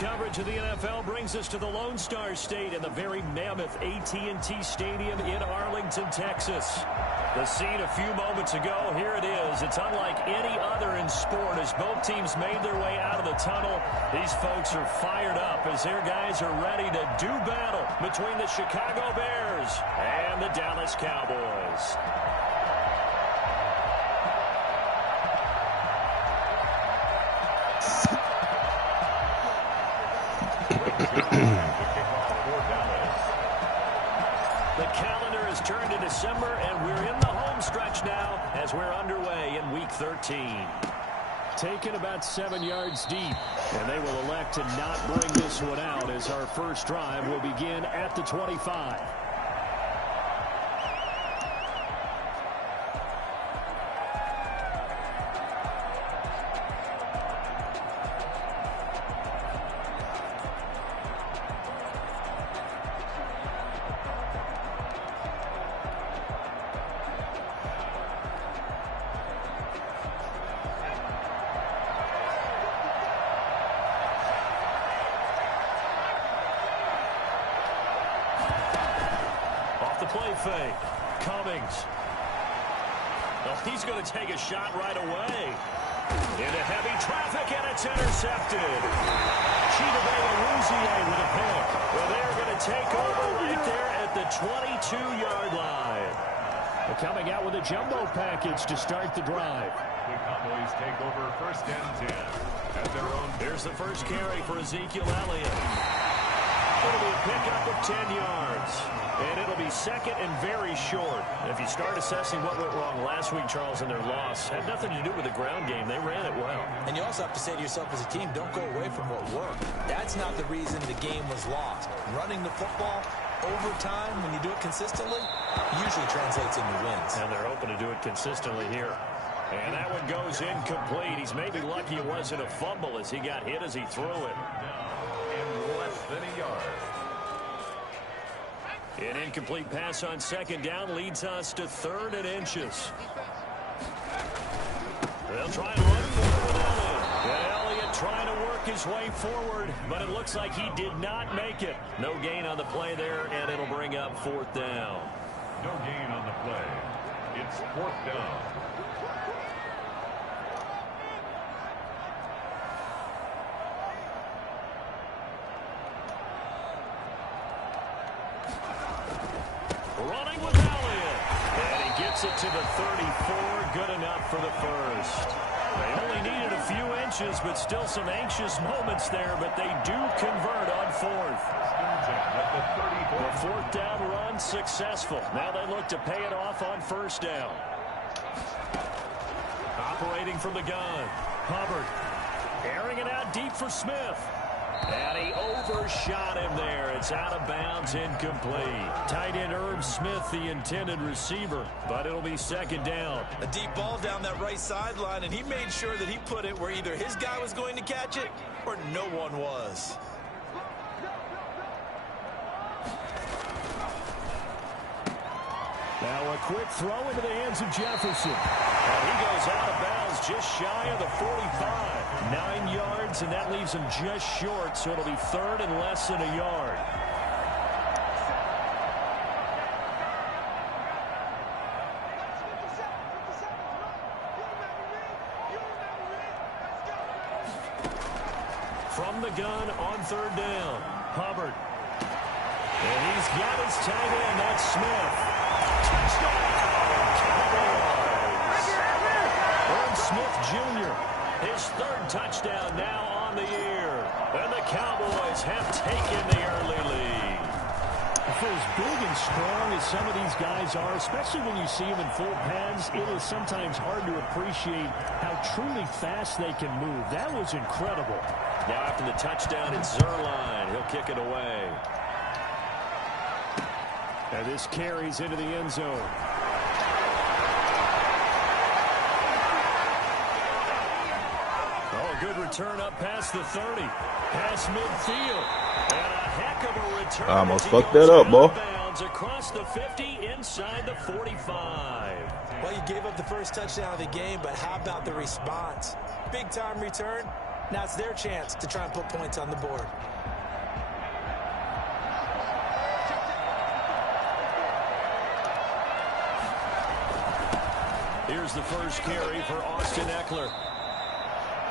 coverage of the NFL brings us to the Lone Star State in the very mammoth AT&T Stadium in Arlington, Texas. The scene a few moments ago, here it is. It's unlike any other in sport as both teams made their way out of the tunnel. These folks are fired up as their guys are ready to do battle between the Chicago Bears and the Dallas Cowboys. The calendar has turned to December, and we're in the home stretch now as we're underway in Week 13. Taken about 7 yards deep, and they will elect to not bring this one out as our first drive will begin at the 25. Play fake. Cummings. Oh, he's going to take a shot right away. Into heavy traffic, and it's intercepted. Chidobe with a pick. Well, they're going to take over right there at the 22-yard line. They're coming out with a jumbo package to start the drive. The Cowboys take over first and 10 at their own. Here's the first carry for Ezekiel Elliott. It'll be a pickup of 10 yards. And it'll be second and very short. And if you start assessing what went wrong last week, Charles, in their loss, had nothing to do with the ground game. They ran it well. And you also have to say to yourself as a team, don't go away from what worked. That's not the reason the game was lost. Running the football over time, when you do it consistently, usually translates into wins. And they're open to do it consistently here. And that one goes incomplete. He's maybe lucky it wasn't a fumble as he got hit as he threw it. In less than a yard. An incomplete pass on second down leads us to 3rd and inches. They'll try and run forward with Elliott. And Elliott trying to work his way forward, but it looks like he did not make it. No gain on the play there, and it'll bring up 4th down. No gain on the play. It's 4th down. Running with Elliott. And he gets it to the 34. Good enough for the first. They only needed a few inches, but still some anxious moments there. But they do convert on 4th. The 4th down run successful. Now they look to pay it off on 1st down. Operating from the gun. Hubbard. Airing it out deep for Smith. And he overshot him there. It's out of bounds, incomplete. Tight end Irv Smith, the intended receiver, but it'll be 2nd down. A deep ball down that right sideline, and he made sure that he put it where either his guy was going to catch it or no one was. Now a quick throw into the hands of Jefferson. And he goes out of bounds just shy of the 45. 9 yards, and that leaves him just short, so it'll be 3rd and less than a yard. From the gun on 3rd down, Hubbard. And he's got his tight end, that's Smith. Touchdown, Cowboys. Irv Smith Jr., his 3rd touchdown now on the year. And the Cowboys have taken the early lead. For as big and strong as some of these guys are, especially when you see them in full pads, it is sometimes hard to appreciate how truly fast they can move. That was incredible. Now after the touchdown, it's Zerline. He'll kick it away. And this carries into the end zone. Oh, a good return up past the 30. Past midfield. And a heck of a return. I almost fucked that up, boy. Across the 50, inside the 45. Well, you gave up the first touchdown of the game, but how about the response? Big-time return, Now it's their chance to try and put points on the board. Here's the first carry for Austin Eckler.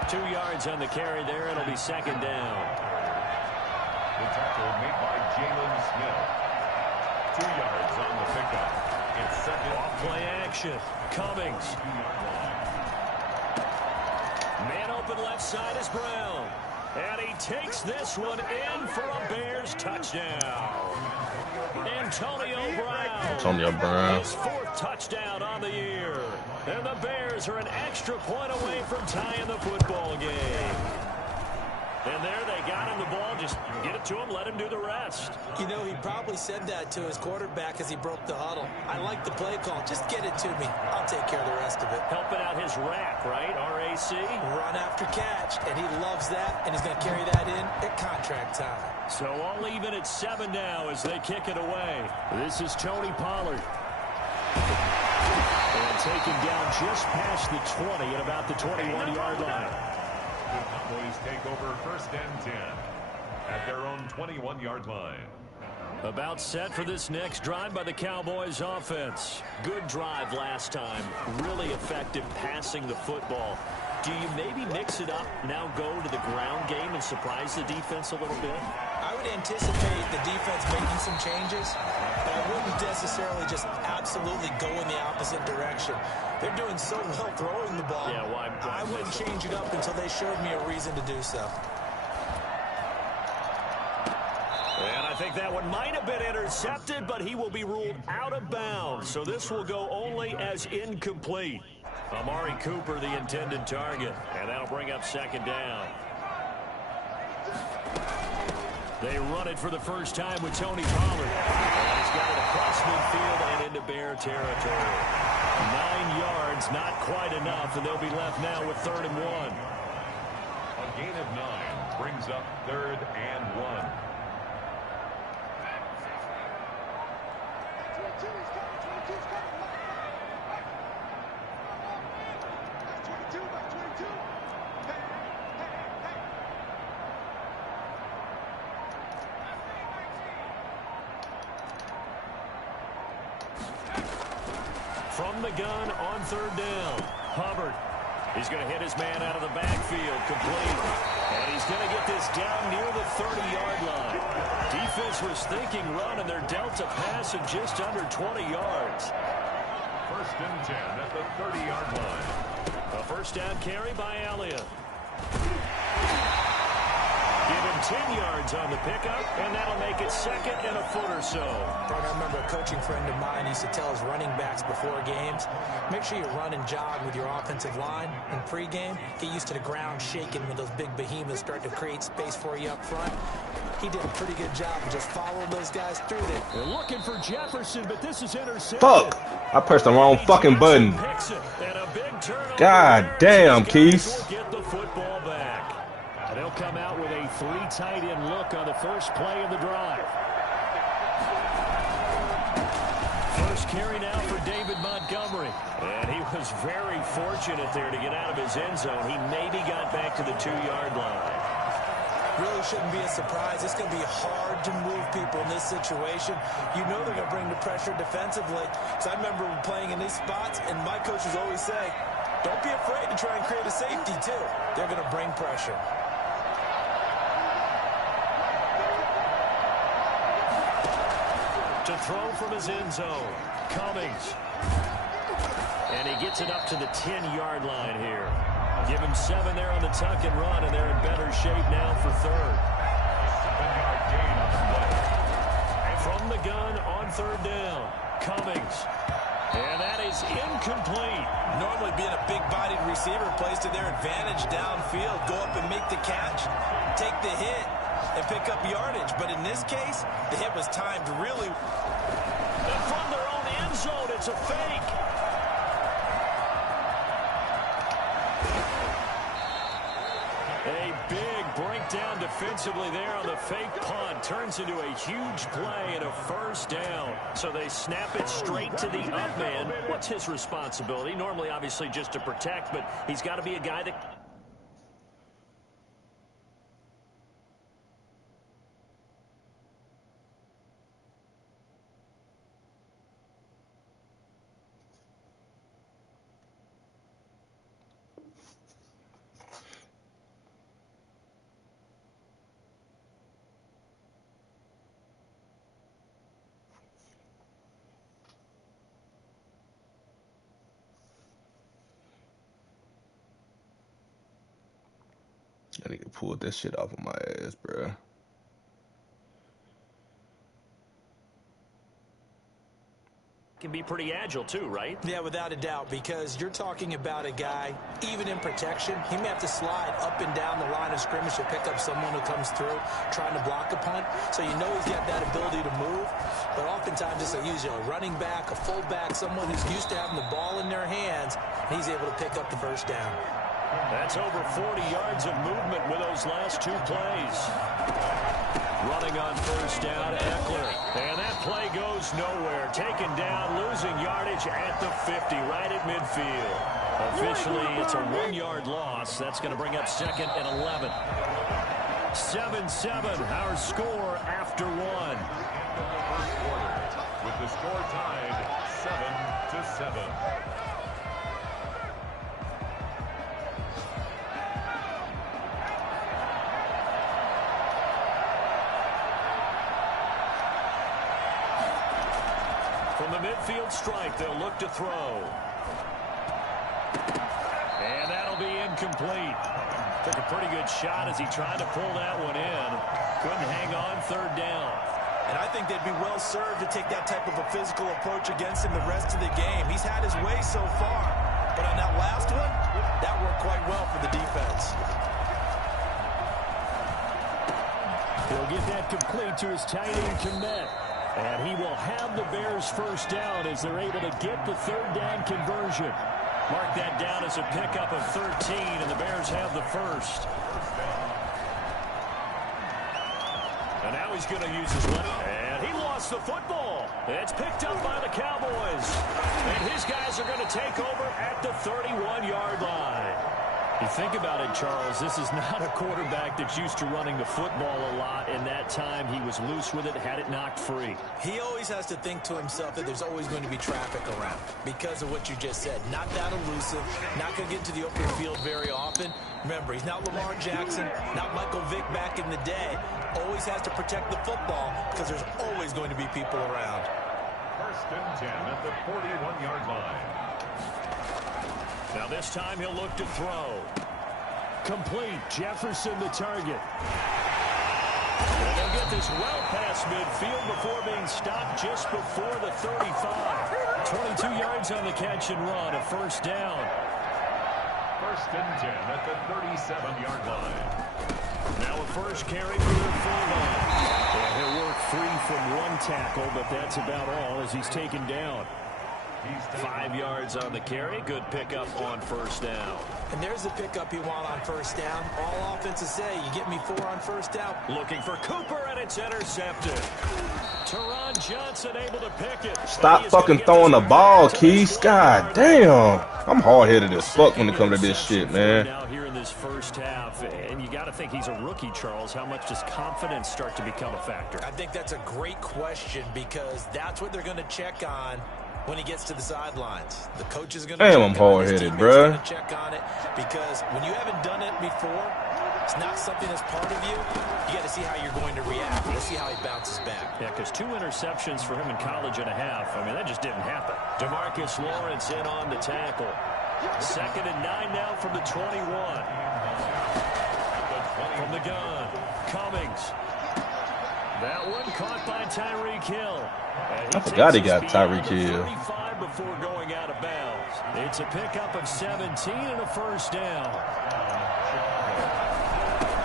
2 yards on the carry there. It'll be second down. The tackle made by Jalen Smith. 2 yards on the pickup. It's second. Off play action. Cummings. Man open left side is Brown. And he takes this one in for a Bears touchdown. Antonio Brown. His 4th touchdown on the year. And the Bears are an extra point away from tying the football game. And there they got him the ball. Just get it to him, let him do the rest. You know, he probably said that to his quarterback as he broke the huddle. I like the play call. Just get it to me. I'll take care of the rest of it. Helping out his rack, right? RAC. Run after catch, and he loves that, and he's going to carry that in at contract time. So all even at 7 now as they kick it away. This is Tony Pollard. And taken down just past the 20 at about the 21-yard line. The Cowboys take over first and 10 at their own 21-yard line. About set for this next drive by the Cowboys offense. Good drive last time. Really effective passing the football. Do you maybe mix it up, now go to the ground game and surprise the defense a little bit? I would anticipate the defense making some changes, but I wouldn't necessarily just absolutely go in the opposite direction. They're doing so well throwing the ball. Yeah, why I wouldn't change it up until they showed me a reason to do so. And I think that one might have been intercepted, but he will be ruled out of bounds. So this will go only as incomplete. Amari Cooper, the intended target. And that'll bring up second down. They run it for the first time with Tony Pollard. And he's got it across midfield and into Bear territory. 9 yards, not quite enough, and they'll be left now with 3rd and 1. A gain of 9 brings up 3rd and 1. From the gun on 3rd down. Hubbard. He's going to hit his man out of the backfield. Complete. And he's going to get this down near the 30-yard line. Defense was thinking run, and they're dealt a pass of just under 20 yards. First and 10 at the 30-yard line. A first down carry by Elliott. Give him 10 yards on the pickup, and that'll make it 2nd and a foot or so. I remember a coaching friend of mine used to tell his running backs before games, make sure you run and jog with your offensive line in pregame. Get used to the ground shaking when those big behemoths start to create space for you up front. He did a pretty good job of just following those guys through there. They're looking for Jefferson, but this is intercepted. Fuck! I pressed the wrong fucking button. God damn, Keith. Get the football back. And they'll come out with a 3 tight end look on the first play of the drive. First carry now for David Montgomery. And he was very fortunate there to get out of his end zone. He maybe got back to the 2-yard line. Really shouldn't be a surprise. It's going to be hard to move people in this situation. You know they're going to bring the pressure defensively. So I remember playing in these spots, and my coaches always say, don't be afraid to try and create a safety, too. They're going to bring pressure. To throw from his end zone, Cummings. And he gets it up to the 10-yard line here. Give him 7 there on the tuck and run, and they're in better shape now for 3rd. 7-yard gain on the play. From the gun on 3rd down, Cummings. And that is incomplete. Normally being a big-bodied receiver plays to their advantage downfield. Go up and make the catch, take the hit, and pick up yardage. But in this case, the hit was timed really. And from their own end zone, it's a fake. A big breakdown defensively there on the fake punt. Turns into a huge play and a first down. So they snap it straight to the up man. What's his responsibility? Normally, obviously, just to protect, but he's got to be a guy that I need to pull that shit off of my ass, bro. Can be pretty agile too, right? Yeah, without a doubt, because you're talking about a guy, even in protection, he may have to slide up and down the line of scrimmage to pick up someone who comes through trying to block a punt. So you know he's got that ability to move, but oftentimes it's usually a running back, a fullback, someone who's used to having the ball in their hands, and he's able to pick up the first down. That's over 40 yards of movement with those last two plays. Running on first down, Eckler. And that play goes nowhere. Taken down, losing yardage at the 50, right at midfield. Officially, it's a 1-yard loss. That's going to bring up 2nd and 11. 7-7, our score after one. With the score tied 7-7. From the midfield stripe, they'll look to throw. And that'll be incomplete. Took a pretty good shot as he tried to pull that one in. Couldn't hang on, 3rd down. And I think they'd be well served to take that type of a physical approach against him the rest of the game. He's had his way so far. But on that last one, that worked quite well for the defense. He'll get that complete to his tight end, Komet. And he will have the Bears first down as they're able to get the 3rd down conversion. Mark that down as a pickup of 13, and the Bears have the first. And now he's going to use his left. And he lost the football. It's picked up by the Cowboys. And his guys are going to take over at the 31-yard line. You think about it, Charles, this is not a quarterback that's used to running the football a lot, and that time he was loose with it, had it knocked free. He always has to think to himself that there's always going to be traffic around because of what you just said. Not that elusive, not going to get to the open field very often. Remember, he's not Lamar Jackson, not Michael Vick back in the day. Always has to protect the football because there's always going to be people around. 1st and 10 at the 41-yard line. Now this time he'll look to throw. Complete. Jefferson the target. And they'll get this well past midfield before being stopped just before the 35. 22 yards on the catch and run. A first down. 1st and 10 at the 37-yard line. Now a first carry for the fullback. Well, he'll work free from one tackle, but that's about all as he's taken down. 5 yards on the carry. Good pickup on first down. And there's the pickup you want on first down. All offenses say, you get me 4 on first down. Looking for Cooper, and it's intercepted. Teron Johnson able to pick it. Stop fucking throwing the ball, Keys. God damn. I'm hard-headed as fuck when it comes to this shit, man. Now here in this first half, and you got to think he's a rookie, Charles. How much does confidence start to become a factor? I think that's a great question because that's what they're going to check on when he gets to the sidelines. The coach is going to Damn, I'm hard-headed, bruh. Check on it because when you haven't done it before, it's not something that's part of you. You got to see how you're going to react. We'll see how he bounces back. Yeah, because 2 interceptions for him in college and a half. I mean, that just didn't happen. DeMarcus Lawrence in on the tackle. 2nd and 9 now from the 21. From the gun, Cummings. That one caught by Tyreek Hill. I forgot he got Tyreek Hill. 35 before going out of bounds. It's a pickup of 17 and a first down.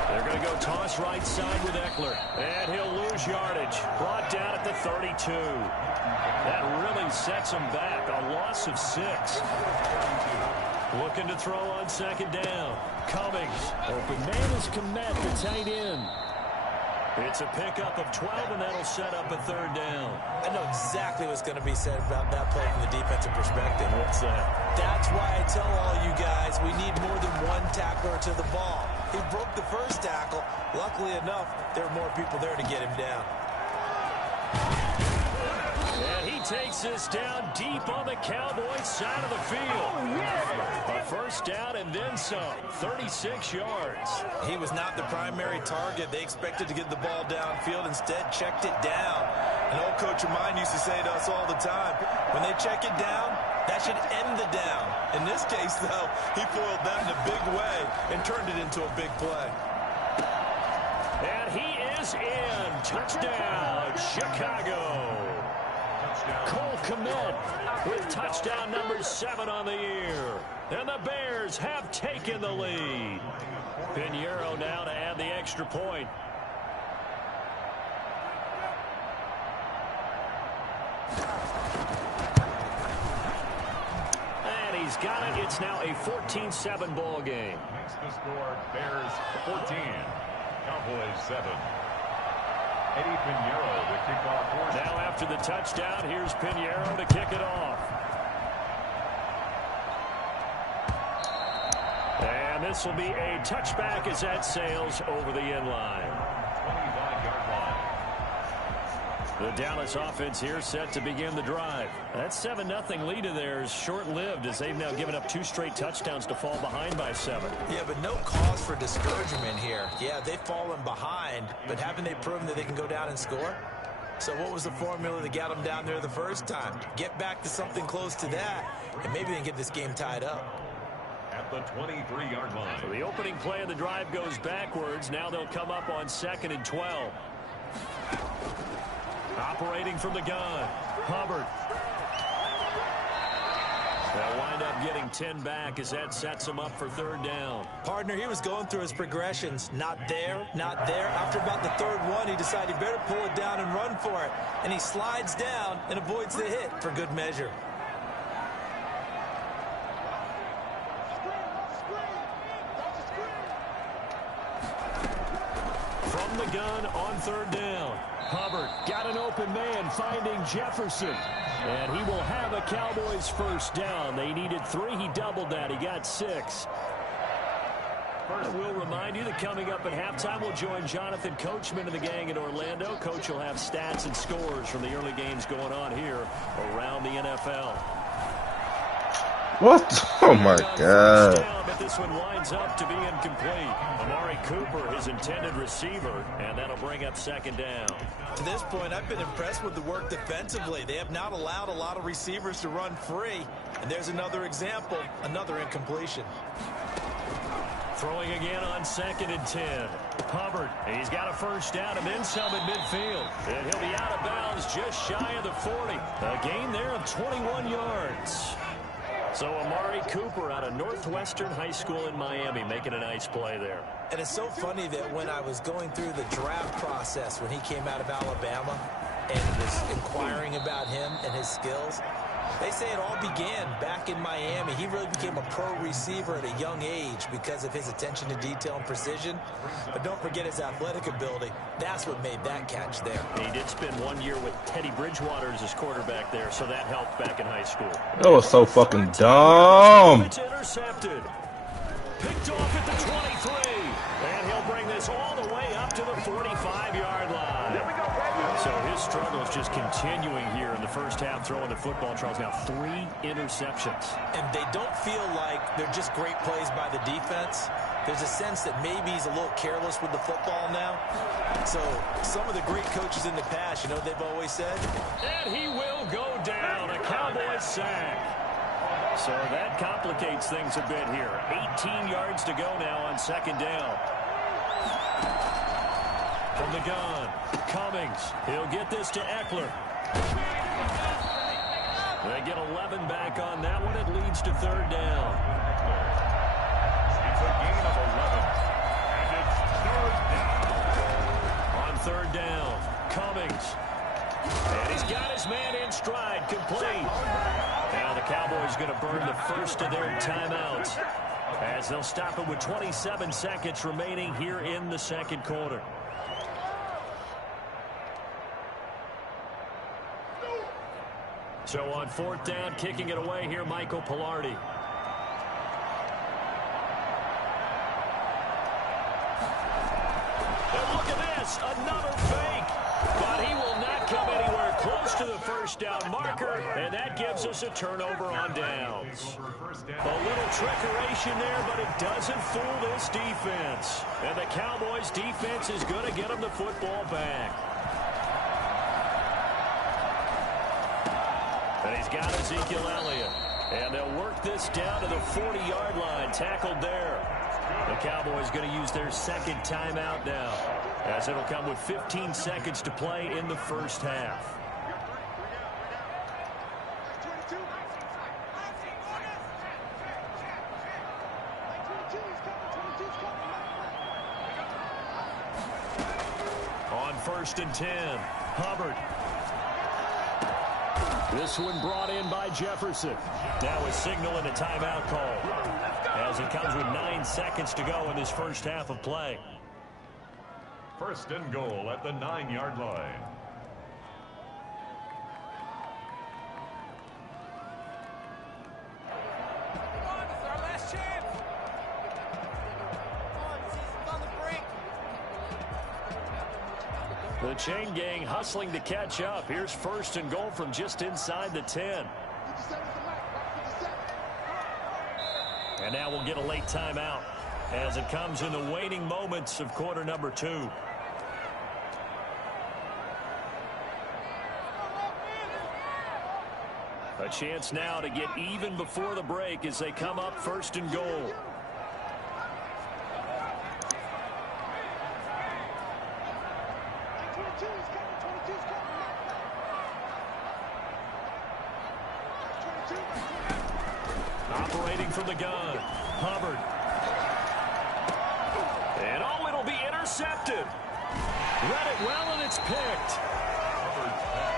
They're going to go toss right side with Eckler. And he'll lose yardage. Brought down at the 32. That really sets him back. A loss of 6. Looking to throw on 2nd down. Cummings. Open man is Komet, the tight end. It's a pickup of 12, and that'll set up a 3rd down. I know exactly what's going to be said about that play from the defensive perspective. What's that? That's why I tell all you guys we need more than one tackler to the ball. He broke the first tackle. Luckily enough, there were more people there to get him down. And he takes this down deep on the Cowboys side of the field. A first down and then some. 36 yards. He was not the primary target. They expected to get the ball downfield. Instead, checked it down. An old coach of mine used to say to us all the time, when they check it down, That should end the down. In this case, though, he foiled that in a big way and turned it into a big play. And he is in. Touchdown, Chicago. Cole Kmet with touchdown number 7 on the year. And the Bears have taken the lead. Pinheiro now to add the extra point. And he's got it. It's now a 14-7 ball game. Makes the score Bears 14, Cowboys 7. Eddie Pinheiro, the kickoff force. Now after the touchdown, here's Pinheiro to kick it off. And this will be a touchback as that sails over the end line. 25-yard line. The Dallas offense here set to begin the drive. That 7-0 lead of theirs short-lived as they've now given up 2 straight touchdowns to fall behind by 7. Yeah, but no cause for discouragement here. Yeah, they've fallen behind, but haven't they proven that they can go down and score? So what was the formula that got them down there the first time? Get back to something close to that, and maybe they can get this game tied up. At the 23-yard line. So the opening play of the drive goes backwards. Now they'll come up on 2nd and 12. Operating from the gun, Hubbard. They'll wind up getting 10 back as that sets him up for 3rd down. Partner, he was going through his progressions. Not there, not there. After about the 3rd one, he decided he better pull it down and run for it. And he slides down and avoids the hit for good measure. From the gun on 3rd down. Hubbard got an open man finding Jefferson. And he will have a Cowboys 1st down. They needed 3. He doubled that. He got 6. I will remind you that coming up at halftime, we'll join Jonathan Coachman and the gang in Orlando. Coach will have stats and scores from the early games going on here around the NFL. What? Oh, my God. But this one winds up to be incomplete. Amari Cooper, his intended receiver, and that'll bring up 2nd down. To this point, I've been impressed with the work defensively. They have not allowed a lot of receivers to run free. And there's another example, another incompletion. Throwing again on 2nd and 10. Hubbard, he's got a 1st down and then some at midfield. And he'll be out of bounds just shy of the 40. A gain there of 21 yards. So Amari Cooper out of Northwestern High School in Miami making a nice play there. And it's so funny that when I was going through the draft process when he came out of Alabama and was inquiring about him and his skills, they say it all began back in Miami. He really became a pro receiver at a young age because of his attention to detail and precision. But don't forget his athletic ability. That's what made that catch there. He did spend 1 year with Teddy Bridgewater as his quarterback there, so that helped back in high school. That was so fucking dumb. It's intercepted. Picked off at the 23. And he'll bring this all the way up to the 45-yard line. There we go, baby. So his struggle is just continuing here in the first half, throwing the football. Charles, now 3 interceptions. And they don't feel like they're just great plays by the defense. There's a sense that maybe he's a little careless with the football now. So some of the great coaches in the past, you know what they've always said? And he will go down. A Cowboys sack. So that complicates things a bit here. 18 yards to go now on 2nd down. From the gun, Cummings. He'll get this to Eckler. They get 11 back on that one. It leads to 3rd down. It's a gain of 11. And it's 3rd down. On 3rd down, Cummings. And he's got his man in stride, complete. Now the Cowboys going to burn the first of their timeouts as they'll stop it with 27 seconds remaining here in the 2nd quarter. So on 4th down, kicking it away here, Michael Pilardi. And look at this, another fake. But he will not come anywhere close to the 1st down marker, and that gives us a turnover on downs. A little trickeration there, but it doesn't fool this defense. And the Cowboys' defense is going to get them the football back. And he's got Ezekiel Elliott. And they'll work this down to the 40-yard line. Tackled there. The Cowboys going to use their second timeout now, as it'll come with 15 seconds to play in the first half. On 1st and 10, Hubbard. This one brought in by Jefferson. Now a signal and a timeout call, as it comes with 9 seconds to go in this first half of play. 1st and goal at the 9-yard line. The chain gang hustling to catch up. Here's 1st and goal from just inside the 10. And now we'll get a late timeout as it comes in the waning moments of quarter number 2. A chance now to get even before the break as they come up 1st and goal. Operating from the gun, Hubbard. And oh, it'll be intercepted. Read it well, and it's picked. Hubbard's pass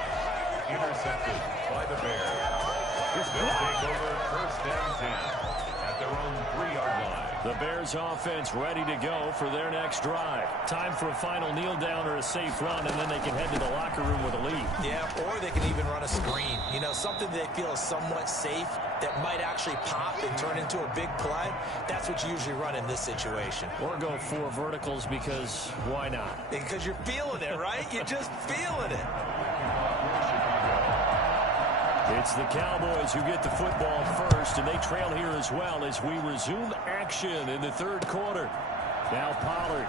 intercepted by the Bears. This will take over 1st and 10 at their own 3-yard line. The Bears offense ready to go for their next drive. Time for a final kneel down or a safe run, and then they can head to the locker room with a lead. Yeah, or they can even run a screen. You know, something they feel is somewhat safe that might actually pop and turn into a big play. That's what you usually run in this situation. Or go 4 verticals, because why not? Because you're feeling it, right? You're just feeling it. It's the Cowboys who get the football first, and they trail here as well as we resume action in the 3rd quarter. Now Pollard.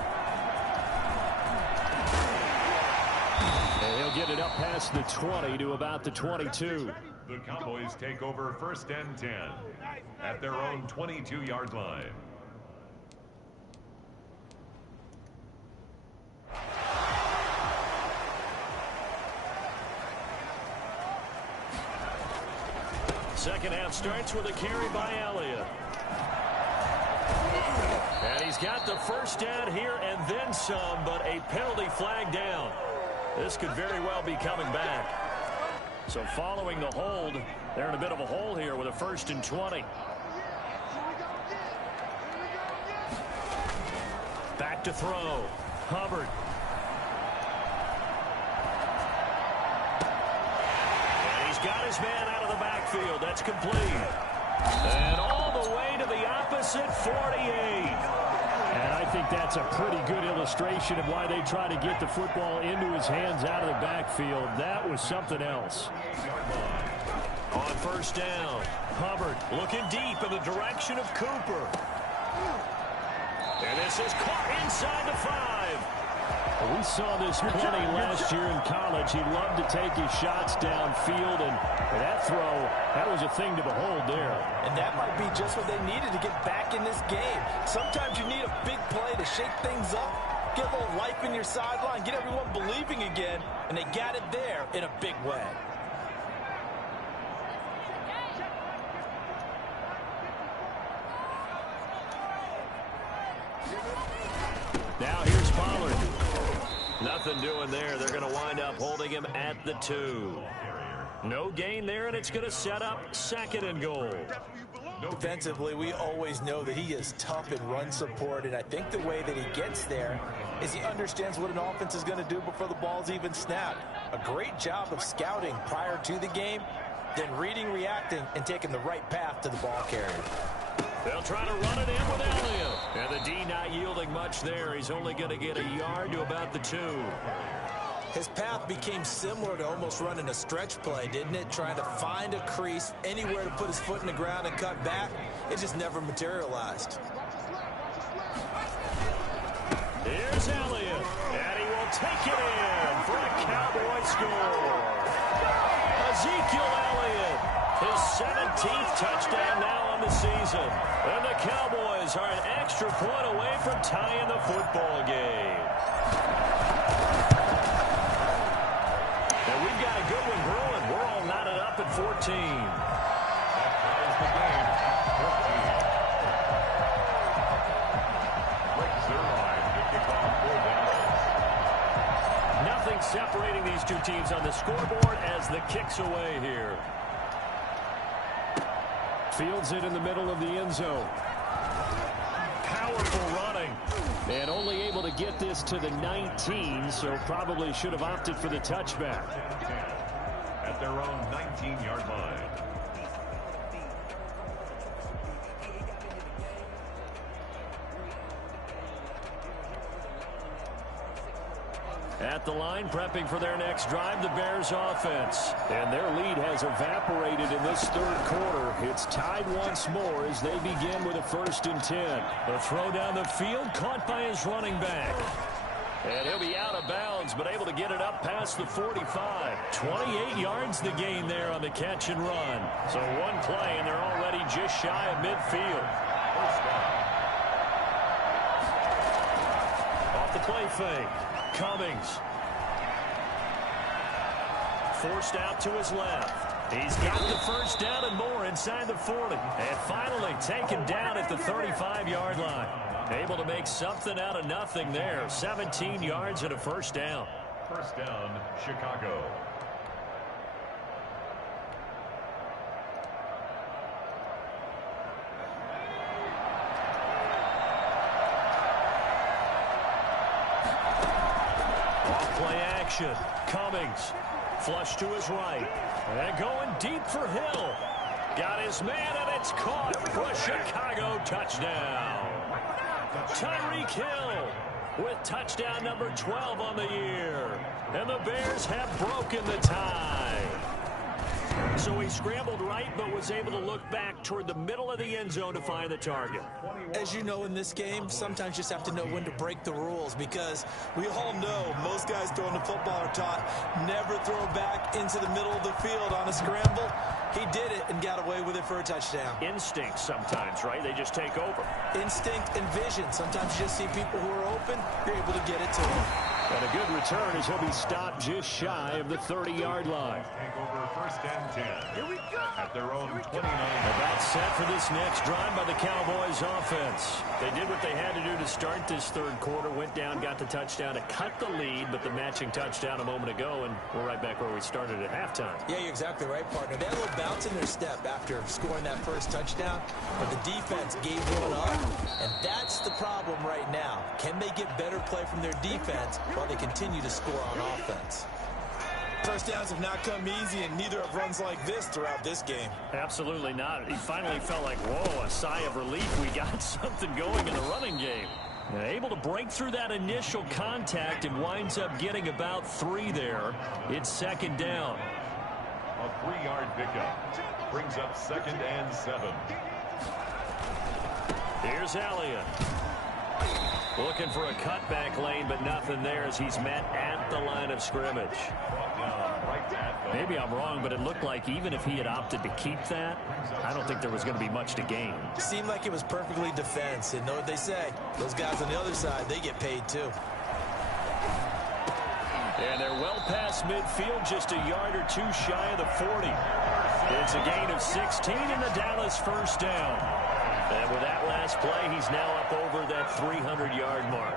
And he'll get it up past the 20 to about the 22. The Cowboys take over 1st and 10 at their own 22-yard line. Second half starts with a carry by Elliott. And he's got the first down here and then some, but a penalty flag down. This could very well be coming back. So following the hold, they're in a bit of a hole here with a 1st and 20. Back to throw. Hubbard. And he's got his man out of the backfield. That's complete. And all the way to the opposite 48. And I think that's a pretty good illustration of why they try to get the football into his hands out of the backfield. That was something else. On 1st down, Hubbard looking deep in the direction of Cooper. And this is caught inside the 5. We saw this plenty last year in college. He loved to take his shots downfield, and that throw, that was a thing to behold there. And that might be just what they needed to get back in this game. Sometimes you need a big play to shake things up, get a little life in your sideline, get everyone believing again, and they got it there in a big way. Now here's Pollard. Nothing doing there. They're going to wind up holding him at the 2. No gain there, and it's going to set up 2nd and goal. Defensively, we always know that he is tough in run support, and I think the way that he gets there is he understands what an offense is going to do before the ball's even snapped. A great job of scouting prior to the game, then reading, reacting, and taking the right path to the ball carrier. They'll try to run it in with Elliott. And the D not yielding much there. He's only going to get a yard to about the 2. His path became similar to almost running a stretch play, didn't it? Trying to find a crease, anywhere to put his foot in the ground and cut back. It just never materialized. Here's Elliott. And he will take it in for a Cowboy score. Ezekiel Elliott His 17th touchdown now on the season. And the Cowboys are an extra point away from tying the football game. And we've got a good one brewing. We're all knotted up at 14. That ties the game. 14. Rick Zerline to kick off for Dallas. Nothing separating these two teams on the scoreboard as the kick's away here. Fields it in the middle of the end zone. Powerful running. And only able to get this to the 19, so probably should have opted for the touchback. At their own 19-yard line. At the line, prepping for their next drive, the Bears offense. And their lead has evaporated in this third quarter. It's tied once more as they begin with a 1st and 10. The throw down the field, caught by his running back. And he'll be out of bounds, but able to get it up past the 45. 28 yards the gain there on the catch and run. So one play, and they're already just shy of midfield. First down. Off the play fake. Cummings. Forced out to his left. He's got the first down and more inside the 40. And finally taken down at the 35-yard line. Able to make something out of nothing there. 17 yards and a first down. First down, Chicago. Play action. Cummings. Flush to his right. And going deep for Hill. Got his man, and it's caught for a Chicago touchdown. Tyreek Hill with touchdown number 12 on the year. And the Bears have broken the tie. So he scrambled right, but was able to look back toward the middle of the end zone to find the target. As you know, in this game, sometimes you just have to know when to break the rules, because we all know most guys throwing the football are taught never throw back into the middle of the field on a scramble. He did it and got away with it for a touchdown. Instinct sometimes, right? They just take over. Instinct and vision. Sometimes you just see people who are open, you're able to get it to them. And a good return as he'll be stopped just shy of the 30-yard line. Take over 1st and 10. Here we go. At their own 29. About set for this next drive by the Cowboys offense. They did what they had to do to start this third quarter. Went down, got the touchdown to cut the lead, but the matching touchdown a moment ago, and we're right back where we started at halftime. Yeah, you're exactly right, partner. They had a little bounce in their step after scoring that first touchdown, but the defense gave one up, and that's the problem right now. Can they get better play from their defense while they continue to score on offense? First downs have not come easy, and neither have runs like this throughout this game. Absolutely not. He finally felt like, whoa, a sigh of relief. We got something going in the running game. And able to break through that initial contact and winds up getting about 3 there. It's 2nd down. A 3-yard pickup. Brings up 2nd and 7. Here's Elliott. Looking for a cutback lane, but nothing there as he's met at the line of scrimmage. Maybe I'm wrong, but it looked like even if he had opted to keep that, I don't think there was going to be much to gain. Seemed like it was perfectly defense, and know what they say. Those guys on the other side, they get paid too. And they're well past midfield, just a yard or two shy of the 40. It's a gain of 16 in the Dallas first down. And with that last play, he's now up over that 300-yard mark.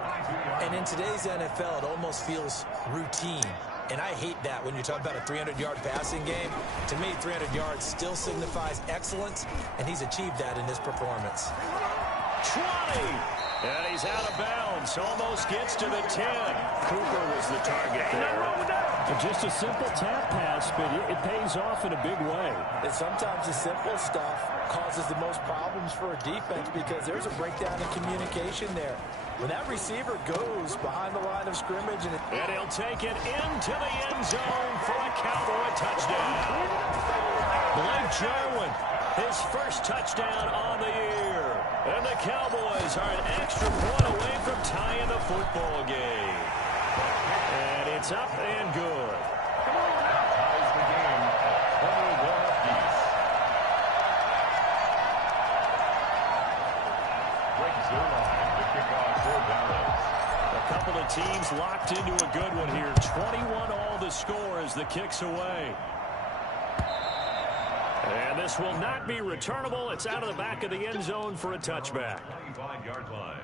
And in today's NFL, it almost feels routine. And I hate that when you're talking about a 300-yard passing game. To me, 300 yards still signifies excellence, and he's achieved that in this performance. 20! And he's out of bounds. Almost gets to the 10. Cooper was the target there. Just a simple tap pass, but it pays off in a big way. And sometimes the simple stuff causes the most problems for a defense because there's a breakdown in communication there. When that receiver goes behind the line of scrimmage and he'll take it into the end zone for a Cowboy touchdown. Blake Jarwin, his first touchdown on the year. And the Cowboys are an extra point away from tying the football game. And it's up and good. Ties the game at 21 apiece. kickoff for Dallas. A couple of teams locked into a good one here. 21 all the score as the kick's away. And this will not be returnable. It's out of the back of the end zone for a touchback. 25-yard line.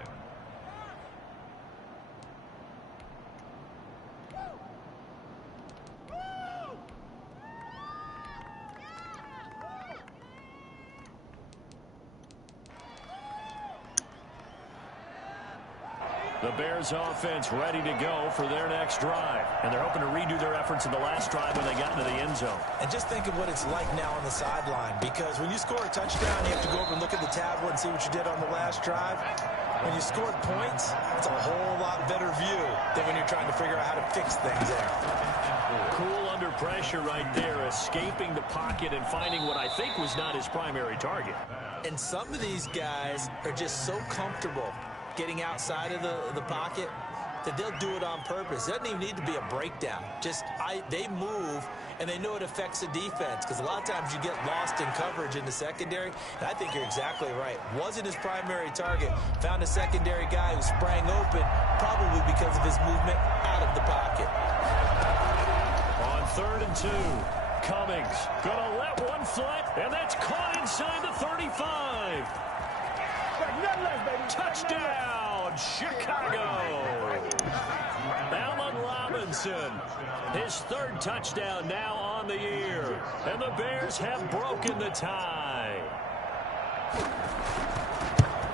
The Bears offense ready to go for their next drive. And they're hoping to redo their efforts in the last drive when they got into the end zone. And just think of what it's like now on the sideline, because when you score a touchdown, you have to go over and look at the tablet and see what you did on the last drive. When you scored points, it's a whole lot better view than when you're trying to figure out how to fix things there. Cool under pressure right there, escaping the pocket and finding what I think was not his primary target. And some of these guys are just so comfortable getting outside of the pocket that they'll do it on purpose. It doesn't even need to be a breakdown. They move, and they know it affects the defense, because a lot of times you get lost in coverage in the secondary, and I think you're exactly right. Wasn't his primary target. Found a secondary guy who sprang open, probably because of his movement out of the pocket. On 3rd and 2, Cummings gonna let one fly, and that's caught inside the 35. Touchdown, Chicago! Allen Robinson, his 3rd touchdown now on the year. And the Bears have broken the tie.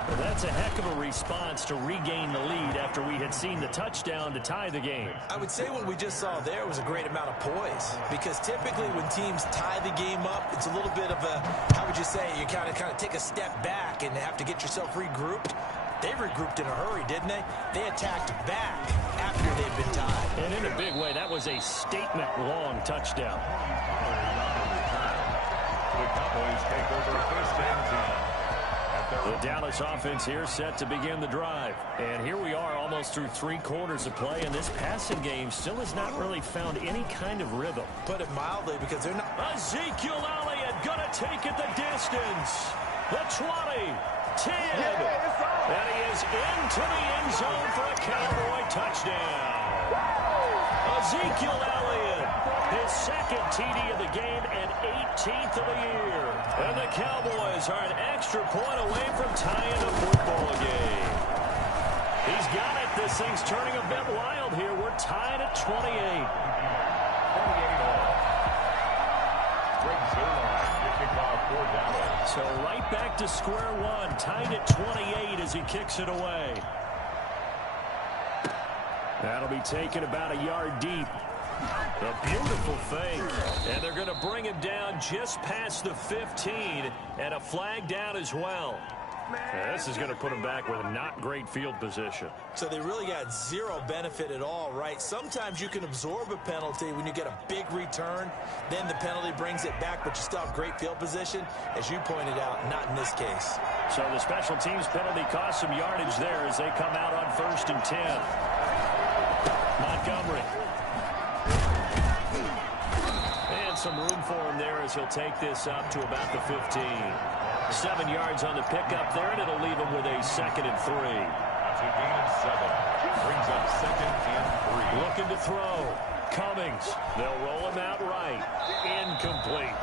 Well, that's a heck of a response to regain the lead after we had seen the touchdown to tie the game. I would say what we just saw there was a great amount of poise, because typically when teams tie the game up, it's a little bit of a, how would you say, you kind of take a step back and have to get yourself regrouped. They regrouped in a hurry, didn't they? They attacked back after they'd been tied. And in a big way, that was a statement-long touchdown. The Cowboys take over 1st and 10. The Dallas offense here set to begin the drive. And here we are almost through 3 quarters of play, and this passing game still has not really found any kind of rhythm. Put it mildly, because they're not... Ezekiel Elliott gonna take it the distance. The 20, 10, and he is into the end zone for a Cowboy touchdown. Ezekiel Elliott, his 2nd TD of the game and 18th of the year. And the Cowboys are an extra point away from tying the football game. He's got it. This thing's turning a bit wild here. We're tied at 28. 28 all. Greg Zuerlein, the kickoff for Dallas. So right back to square one, tied at 28 as he kicks it away. That'll be taken about a yard deep. A beautiful fake. And they're going to bring him down just past the 15, and a flag down as well. This is going to put him back with not great field position. So they really got zero benefit at all, right? Sometimes you can absorb a penalty when you get a big return. Then the penalty brings it back, but you still have great field position. As you pointed out, not in this case. So the special teams penalty cost some yardage there as they come out on 1st and 10. Montgomery. And some room for him there as he'll take this up to about the 15. 7 yards on the pickup there, and it'll leave him with a 2nd and 3. That's a gain of 7. Brings up 2nd and 3. Looking to throw. Cummings. They'll roll him out right. Incomplete.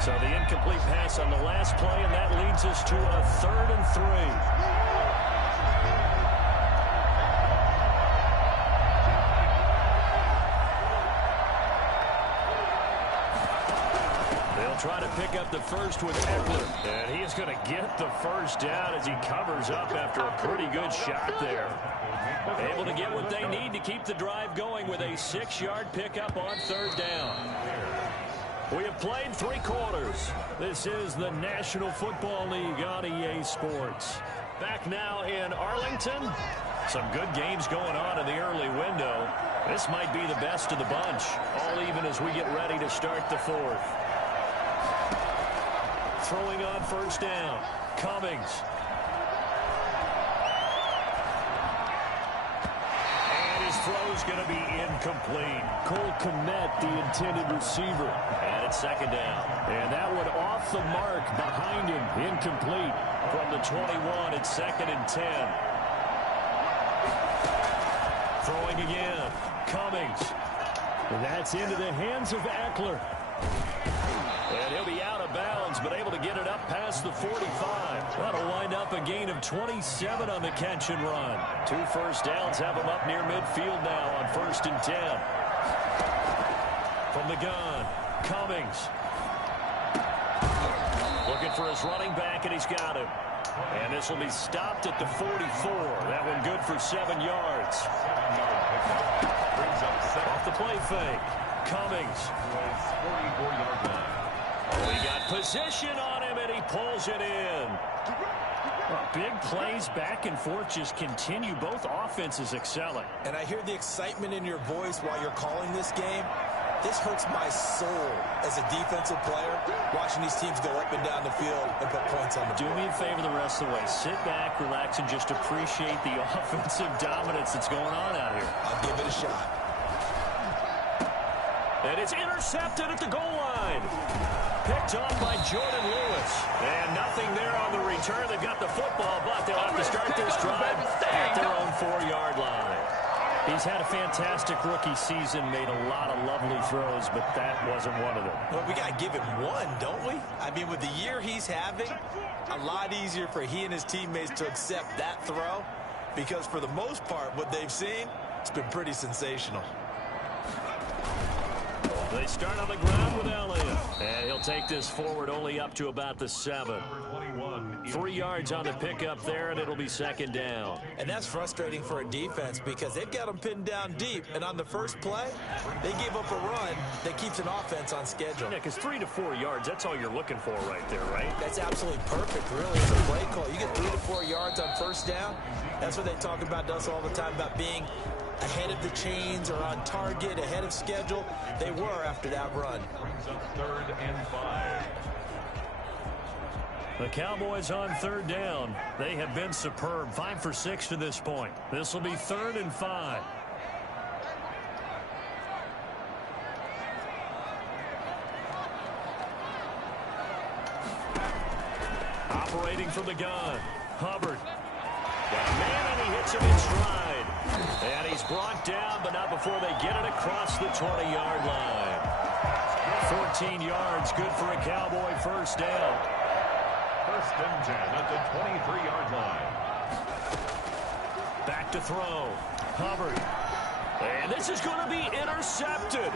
So the incomplete pass on the last play, and that leads us to a 3rd and 3. Try to pick up the first with Eckler. And he is going to get the first down as he covers up after a pretty good shot there. Able to get what they need to keep the drive going with a 6-yard pickup on 3rd down. We have played 3 quarters. This is the National Football League on EA Sports. Back now in Arlington. Some good games going on in the early window. This might be the best of the bunch, all even as we get ready to start the 4th. Throwing on 1st down. Cummings. And his throw's going to be incomplete. Cole Kmet, the intended receiver. And it's second down. And that one off the mark behind him. Incomplete. From the 21, it's 2nd and 10. Throwing again. Cummings. And that's into the hands of Eckler. And he'll be out of bounds, but able to get it up past the 45. That'll wind up a gain of 27 on the catch and run. 2 first downs have him up near midfield now on 1st and 10. From the gun, Cummings. Looking for his running back, and he's got him. And this will be stopped at the 44. That one good for 7 yards. Off the play fake. Cummings. 44-yard line. Oh, he got position on him, and he pulls it in. Well, big plays back and forth just continue. Both offenses excelling. And I hear the excitement in your voice while you're calling this game. This hurts my soul as a defensive player, watching these teams go up and down the field and put points on the board. Do me a favor the rest of the way. Sit back, relax, and just appreciate the offensive dominance that's going on out here. I'll give it a shot. And it's intercepted at the goal line. Picked off by Jordan Lewis. And nothing there on the return. They've got the football, but they'll have to start this drive at their own 4-yard line. He's had a fantastic rookie season, made a lot of lovely throws, but that wasn't one of them. Well, we got to give him one, don't we? I mean, with the year he's having, a lot easier for he and his teammates to accept that throw, because for the most part, what they've seen, it's been pretty sensational. They start on the ground with Elliott. And he'll take this forward only up to about the 7. 3 yards on the pickup there, and it'll be 2nd down. And that's frustrating for a defense because they've got them pinned down deep. And on the first play, they give up a run that keeps an offense on schedule. Yeah, because 3 to 4 yards, that's all you're looking for right there, right? That's absolutely perfect, really, as a play call. You get 3 to 4 yards on first down. That's what they talk about us all the time, about being ahead of the chains or on target, ahead of schedule. They were after that run. Brings up 3rd and 5. The Cowboys on 3rd down. They have been superb. 5 for 6 to this point. This will be 3rd and 5. Operating from the gun. Hubbard. Got a man, and he hits him in stride. And he's brought down, but not before they get it across the 20-yard line. 14 yards, good for a Cowboy first down. 1st and 10 at the 23-yard line. Back to throw. Hubbard. And this is going to be intercepted.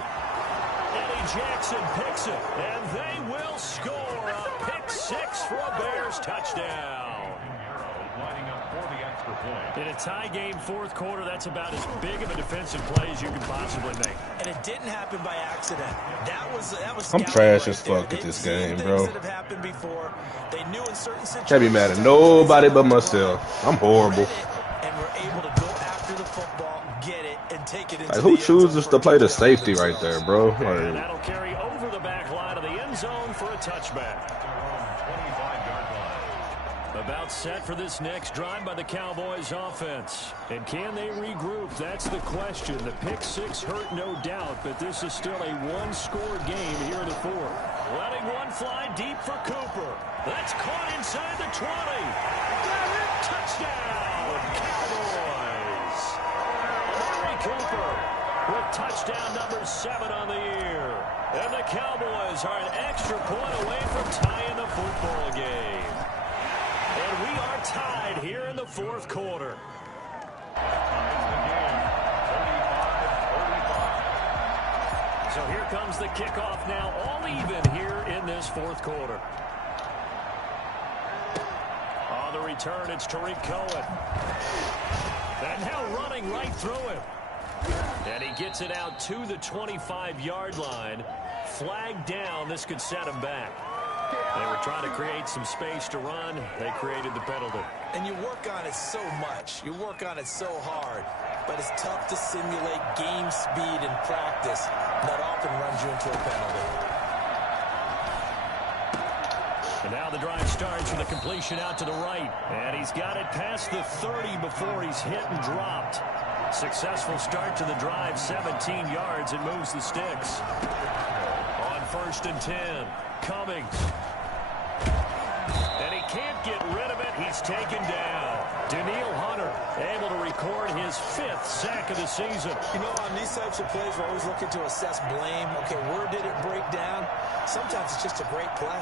Eddie Jackson picks it, and they will score a pick 6 for a Bears touchdown. Lining up for the extra point. In a tie game, 4th quarter, that's about as big of a defensive play as you can possibly make. And it didn't happen by accident. That was I'm trash right as fuck there. at this game, bro. That have happened before. They knew in certain situations. Can't be mad at nobody but myself. I'm horrible. And we're able to go after the football, get it, and take it into Like, who the end chooses zone to for play the touchdown safety right there, themselves. bro? And Like, that'll carry over the back line of the end zone for a touchback. 25-yard line. About set for this next drive by the Cowboys offense. And can they regroup? That's the question. The pick 6 hurt, no doubt, but this is still a one-score game here in the 4th. Letting one fly deep for Cooper. That's caught inside the 20. Touchdown, Cowboys. Amari Cooper with touchdown number 7 on the year. And the Cowboys are an extra point away from tying the football game. And we are tied here in the 4th quarter. So here comes the kickoff now, all even here in this 4th quarter. On the return, it's Tariq Cohen. And now running right through him. And he gets it out to the 25-yard line. Flag down. This could set him back. They were trying to create some space to run. They created the penalty. And you work on it so much. You work on it so hard. But it's tough to simulate game speed in practice. That often runs you into a penalty. And now the drive starts with a completion out to the right. And he's got it past the 30 before he's hit and dropped. Successful start to the drive, 17 yards, and moves the sticks. On 1st and 10, Cummings. And he can't get rid of it. He's taken down. Daniil Hunter able to record his 5th sack of the season. You know, on these types of plays, we're always looking to assess blame. Okay, where did it break down? Sometimes it's just a great play.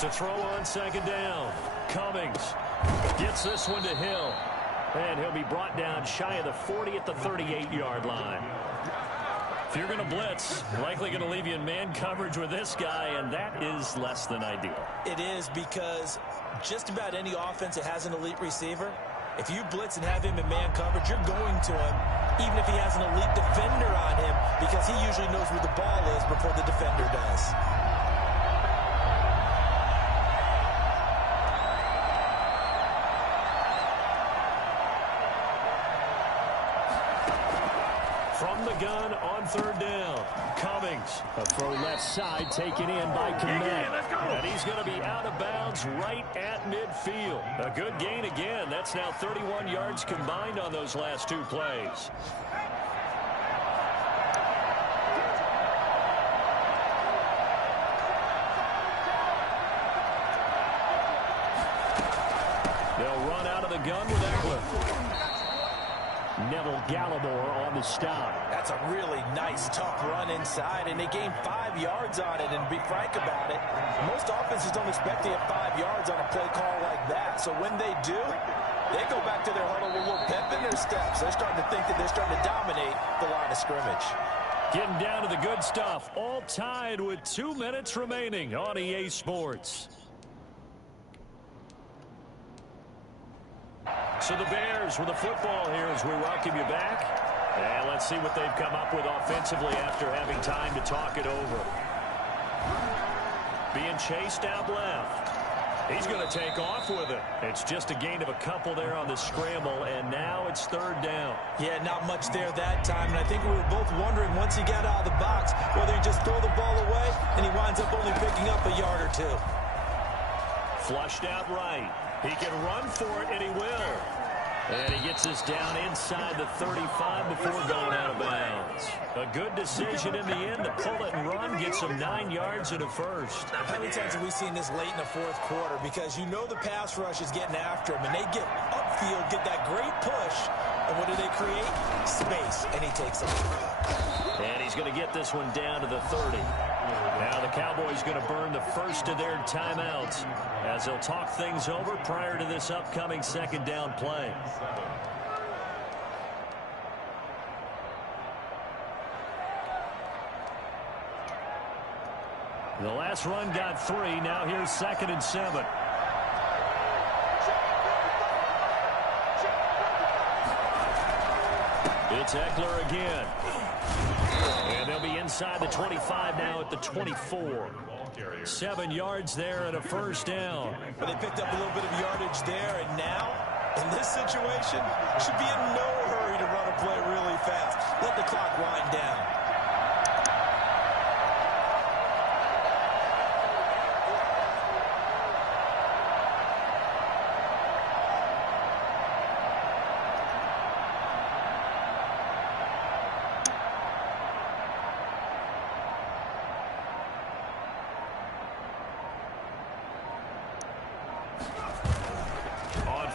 To throw on 2nd down, Cummings gets this one to Hill. And he'll be brought down shy of the 40 at the 38-yard line. If you're going to blitz, likely going to leave you in man coverage with this guy, and that is less than ideal. It is, because just about any offense that has an elite receiver, if you blitz and have him in man coverage, you're going to him, even if he has an elite defender on him, because he usually knows where the ball is before the defender does. From the gun on 3rd down, Cummings. A throw left side taken in by Kmet. And he's going to be out of bounds right at midfield. A good gain again. That's now 31 yards combined on those last 2 plays. They'll run out of the gun with Eckler. Neville Gallimore on the stop. That's a really nice, tough run inside, and they gained 5 yards on it. And to be frank about it, most offenses don't expect to get 5 yards on a play call like that. So when they do, they go back to their huddle with a little pep in their steps. They're starting to think that they're starting to dominate the line of scrimmage. Getting down to the good stuff, all tied with 2 minutes remaining on EA Sports. So the Bears with the football here as we welcome you back. And let's see what they've come up with offensively after having time to talk it over. Being chased out left. He's going to take off with it. It's just a gain of a couple there on the scramble, and now it's 3rd down. Yeah, not much there that time, and I think we were both wondering once he got out of the box whether he just throw the ball away and he winds up only picking up a yard or 2. Flushed out right. He can run for it, and he will. And he gets us down inside the 35 before going out of bounds. A good decision in the end to pull it and run, gets him 9 yards and a first. How many times have we seen this late in the 4th quarter? Because you know the pass rush is getting after him, and they get upfield, get that great push, and what do they create? Space, and he takes off. And he's going to get this one down to the 30. Now the Cowboys going to burn the first of their timeouts as they'll talk things over prior to this upcoming 2nd down play. The last run got 3. Now here's 2nd and 7. It's Eckler again. And they'll be inside the 25 now at the 24. 7 yards there and a first down. But they picked up a little bit of yardage there, and now, in this situation, should be in no hurry to run a play really fast. Let the clock wind down.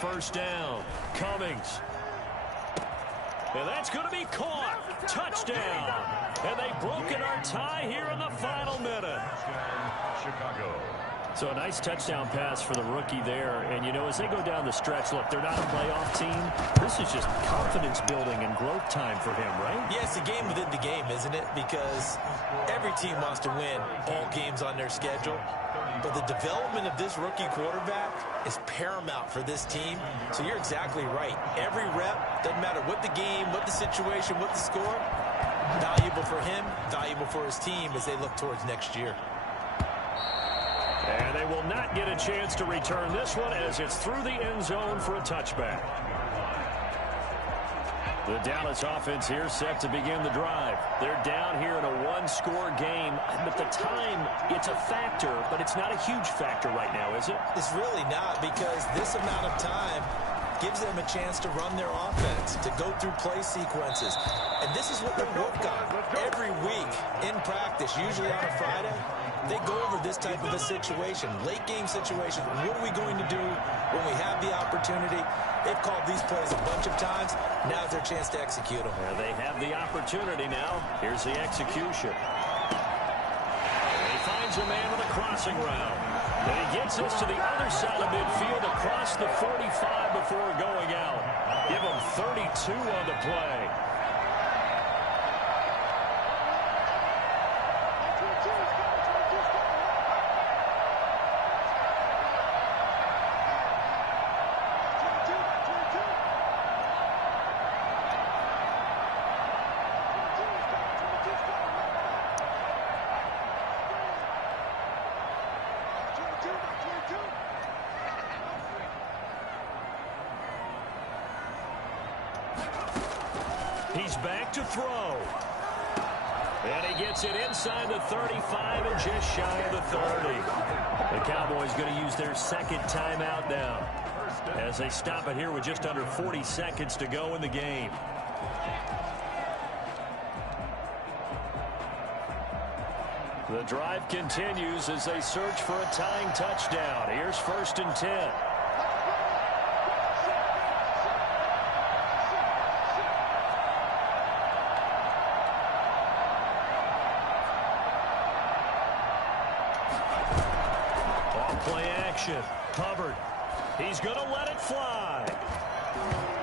First down, Cummings. And that's going to be caught. Touchdown. And they've broken our tie here in the final minute. Chicago. So a nice touchdown pass for the rookie there. And, you know, as they go down the stretch, look, they're not a playoff team. This is just confidence building and growth time for him, right? Yeah, it's a game within the game, isn't it? Because every team wants to win all games on their schedule. But the development of this rookie quarterback is paramount for this team. So you're exactly right. Every rep, doesn't matter what the game, what the situation, what the score, valuable for him, valuable for his team as they look towards next year. And they will not get a chance to return this one as it's through the end zone for a touchback. The Dallas offense here set to begin the drive. They're down here in a one-score game. But the time, it's a factor, but it's not a huge factor right now, is it? It's really not, because this amount of time gives them a chance to run their offense, to go through play sequences. And this is what they work on every week in practice, usually on a Friday. They go over this type of a situation, late game situation. What are we going to do when we have the opportunity? They've called these plays a bunch of times. Now's their chance to execute them. They have the opportunity now. Here's the execution. And he finds a man with a crossing route. And he gets this to the other side of midfield across the 45 before going out. Give him 32 on the play. He's back to throw. And he gets it inside the 35 and just shy of the 30. The Cowboys going to use their second timeout now as they stop it here with just under 40 seconds to go in the game. The drive continues as they search for a tying touchdown. Here's 1st and 10. Play action. Hubbard. He's going to let it fly.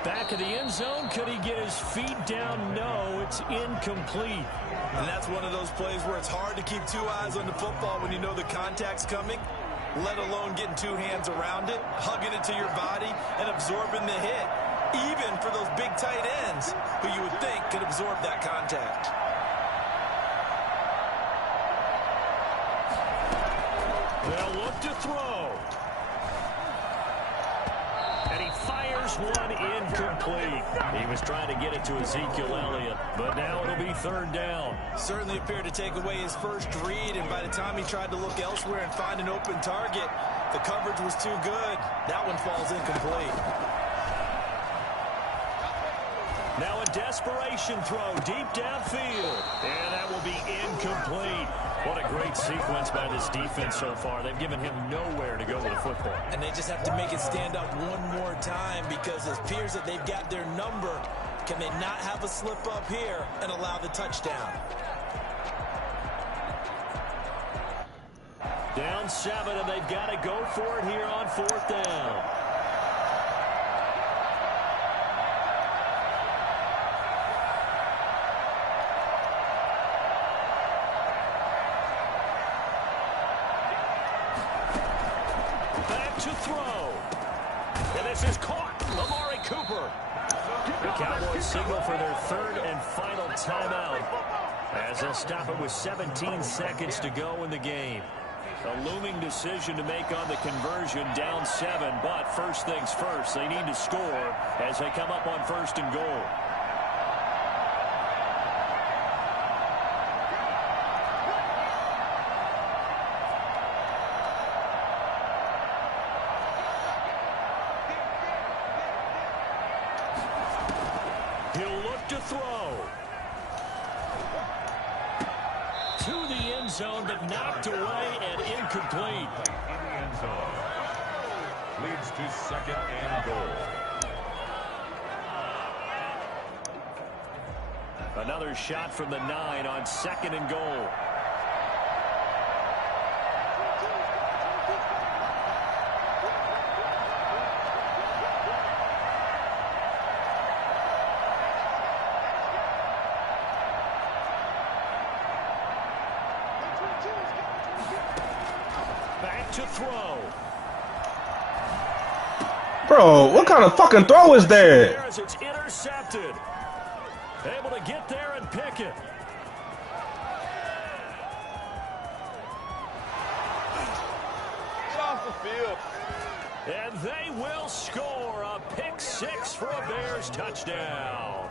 Back of the end zone. Could he get his feet down? No, it's incomplete. And that's one of those plays where it's hard to keep two eyes on the football when you know the contact's coming, let alone getting two hands around it, hugging it to your body, and absorbing the hit, even for those big tight ends who you would think could absorb that contact. They'll look to throw. And he fires one incomplete. He was trying to get it to Ezekiel Elliott, but now it'll be 3rd down. Certainly appeared to take away his first read, and by the time he tried to look elsewhere and find an open target, the coverage was too good. That one falls incomplete. Now a desperation throw deep downfield. And that will be incomplete. What a great sequence by this defense so far. They've given him nowhere to go with the football. And they just have to make it stand up one more time, because it appears that they've got their number. Can they not have a slip up here and allow the touchdown? Down 7, and they've got to go for it here on 4th down. To throw. And this is caught. Amari Cooper. The Cowboys signal for their 3rd and final timeout as they'll stop it with 17 seconds to go in the game. A looming decision to make on the conversion, down 7, but first things first, they need to score as they come up on 1st and goal. He'll look to throw. To the end zone, but knocked away and incomplete. In the end zone. Leads to 2nd and goal. Another shot from the 9 on 2nd and goal. Back to throw. Bro, what kind of fucking throw is that? As it's intercepted. Able to get there and pick it. And they will score a pick six for a Bears touchdown.